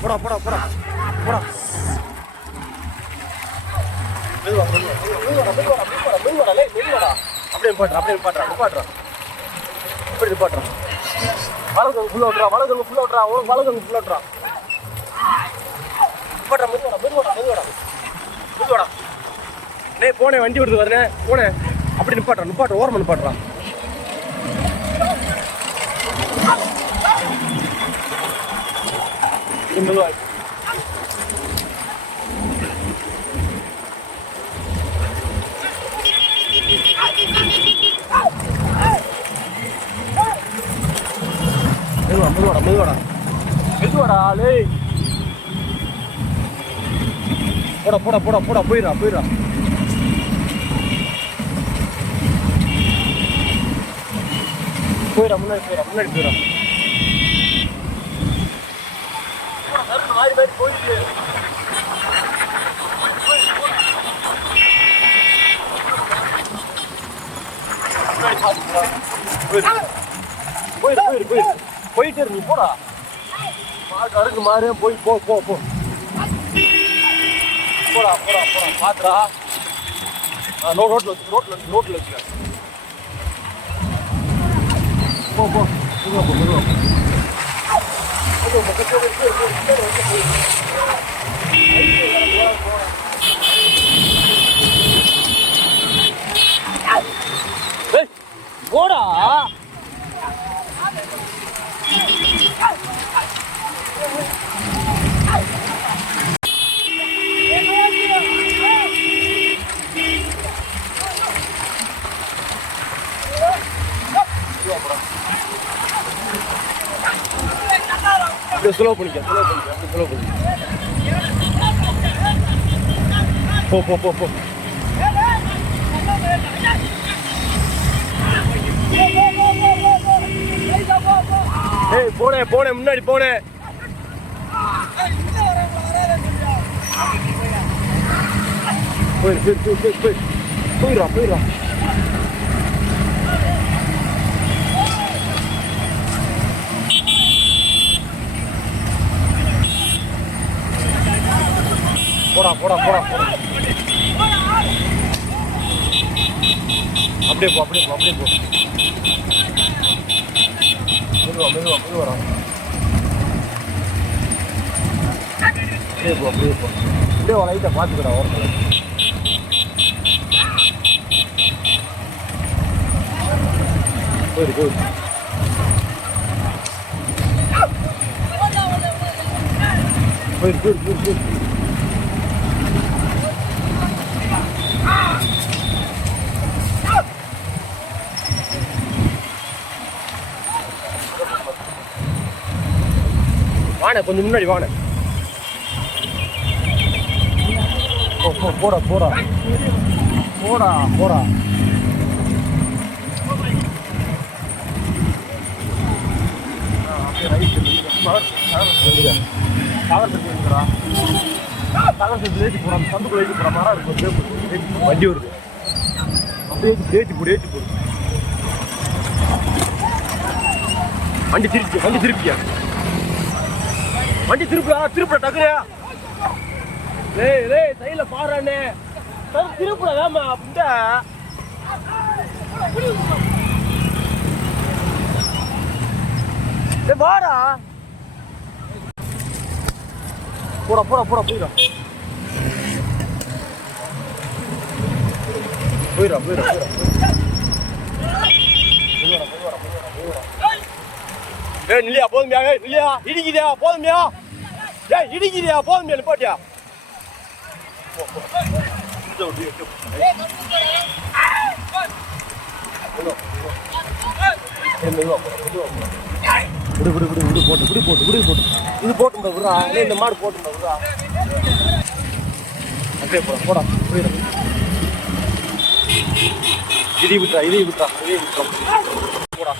போடா போடா போடா. போடா. மெதுவா மெதுவா மெதுவாடா மெதுவாடா மெதுவாடா மெதுவாடா லே மெதுவாடா அப்படியே பாட்டுறா அப்படியே பாட்டுறா பாட்டுறா அப்படி பாட்டுறா வலது ஃபுல்லா விட்றா வலது ஃபுல்லா விட்றா வலது ஃபுல்லா விட்றா பாட்டுறா மெதுவாடா மெதுவாடா மெதுவாடா மெதுவாடா டேய் போனே வண்டி வருது வரனே போனே. அப்படி நிப்பாட்டுறா நிப்பாட்டு ஓரமா நிப்பாட்டுறா மெதுவா மெதுவா மெதுவாடா மெதுவாடா மெதுவாடா லே போடா போடா போடா போடா போயிடா போயிடா போயிடா முன்னாடி போயிடா முன்னாடி போயிடா மாறி மாறி போயிட்டு முன்னாடி பாத்துக்கா. போயிரு போயிரு போயிரு போயிரு போயிட்டே இரு நீ போடா மாடு அறுக்கு மாறு போய் போ போ போ போடா போடா போடா பாத்துடா ஆ நோ ரோட்ல வச்சு ரோட்ல வச்சு ரோட்ல வச்சுக்க போ போ மெதுவா போ மெதுவா போ. மெதுவா போ, மெதுவா போ, மெதுவா போ, மெதுவா போ. ஏய், போடா. ஸ்லோ பண்ணிக்க ஸ்லோ பண்ணிக்க ஸ்லோ பண்ணிக்க. போ போ போ போ. ஏய் போனே போனே முன்னாடி போனே போயிரு போயிரு போயிரு போயிரு போயிரு. போயிடுறா போயிடுறா. போடா போடா போடா போடா. அப்படியே போ அப்படியே போ அப்படியே போ. மெதுவா மெதுவா மெதுவா அப்படியே போ அப்படியே போ. அப்படியே லைட்டை பார்த்துக்கடா ஓரத்தில். போயிரு போயிரு போயிரு போயிரு போயிரு போயிரு வாணே கொஞ்சம் முன்னாடி வாணே போ போ போடா போடா போடா போடா ஆ, அப்படியே right side ல மகர் சாகர் சொல்லுங்க சாகர் சொல்லுங்கடா சாகர் சொல்லி ஏற்றி போகிறான் சந்துக்குள்ள கொஞ்சம் முன்னாடி மரம் போடா அப்படியே போடா. போடா. வண்டி வருது. அப்படியே ஏற்றி போடு ஏற்றி போடு. வண்டி திருப்பியா வண்டி திருப்பியா? வண்டி திருப்புடா திருப்புடா டக்குறியா ஏய் டேய் சைல பாறானே சார் திருப்புடா வேமா அப்படின்ட்டு டேய் வாடா. போடா போடா போடா போயிடா போயிடா போயிடா போயிடா ஏய் நில்லையா போதுமியா ஏய் ஏ இல்லையா போதுமையா இல்லையா இடிக்கிறியா போதுமையா. ஏ இடிக்கிறியா போதுமையா போட்டியா. விடு விடு விடு விடு போட்டு விடு போட்டு விடு போட்டு. இது போட்டுங்க விடுறா. இந்த மாடு போட்டுங்க விடுறா. அப்படியே போட போடா புரியுது? இடி விட்டுறா இடி விட்டுறா இடி விட்டுறா. போடா.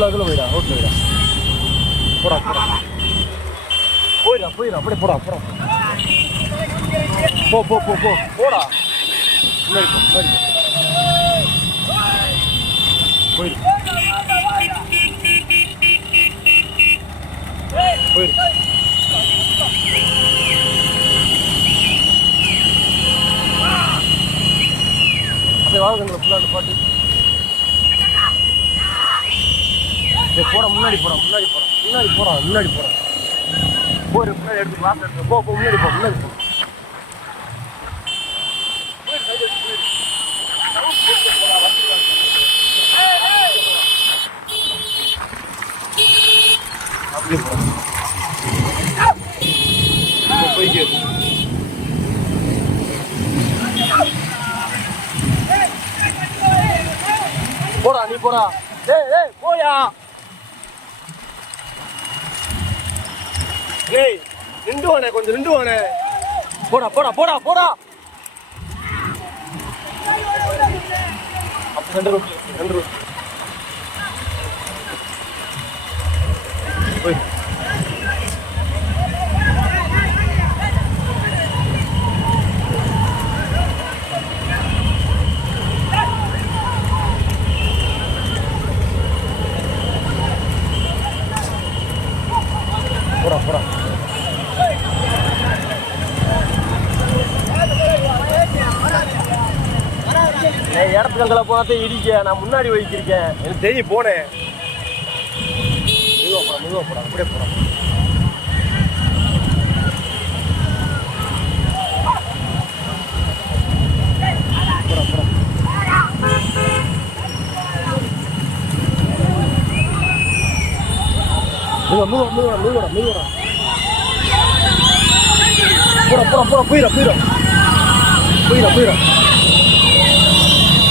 ஃபுல்லாக இதில் போயிடா ரோட்டில் போயிடா போடா போடா போயிடா போயிடா அப்படியே போடா போடா போ போ போ போ போடா முன்னாடி போ முன்னாடி போ. போயிடு போயிடு அப்படியே வாங்க ஃபுல்லாக பாட்டு சரி போட முன்னாடி போகிறோம் முன்னாடி போகிறோம் முன்னாடி போகிறோம் முன்னாடி முன்னாடி எடுத்து கிளாஸ் எடுத்து போ போ முன்னாடி போ முன்னாடி போ. அப்படியே போடா போ, போடா நீ போடா. ஏய் ஏய் போயா. டேய் நின்று வானே கொஞ்சம் நின்று வானே போடா போடா போடா போடா. அப்ப ரெண்டு ரொட்டி ரெண்டு ரொட்டி போய். பக்கத்தில் போனதே இடிக்க நான் முன்னாடி வைக்கிருக்கேன் எனக்கு தெரியும் போனேன் மெதுவாக போகிறேன் மெதுவாக போகிறேன் அப்படியே போகிறேன் மெதுவா மெதுவா மெதுவா மெதுவா போடா போடா போடா போயிடும் போயிடும் போயிடும் போயிடும்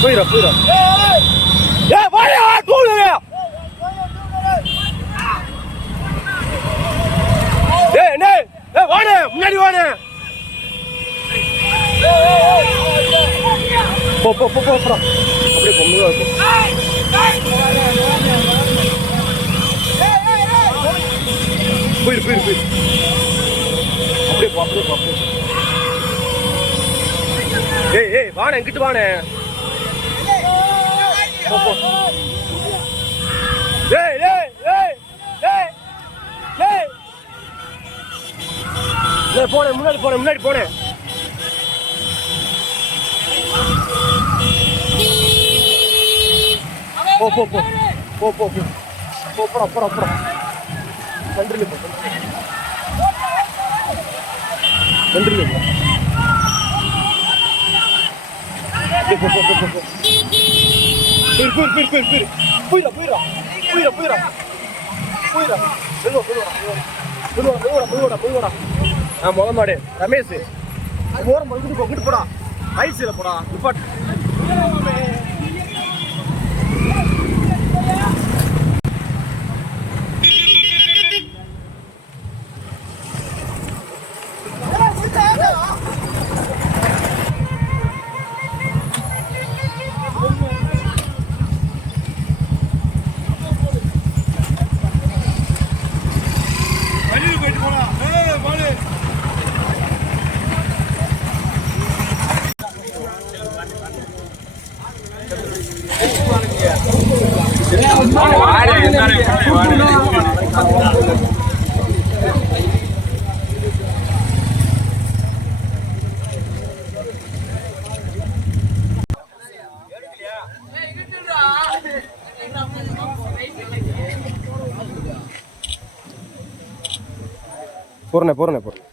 போயிடும் போயிடும் ஏ வாயா கூடுறியா ஏய் என்ன? ஏ வாடே முன்னாடி வாடே. போ போ போ போ அப்படியே ஏய் ஏய் வாடே எங்கிட்டு வாடே. போ போ ஏய் ஏய் ஏய் ஏய் ஏய் முன்னாடி போனே முன்னாடி போனே போ போ போ போ போ போ போ போடா போடா போடா போ போ போ போ போ போ போயிரு போயிரு போயிரு போயிரு போயிரு போயிடா போயிடா போயிடா போயிடா போயிடா மெதுவா மெதுவா மெதுவா மெதுவா மெதுவா மெதுவா ஆ முத மாடு. ரமேஷ். ஓரம் இங்கிட்டு போ போடா ஐசியில் போடா. நிப்பாட்டு. porne, porne, porne.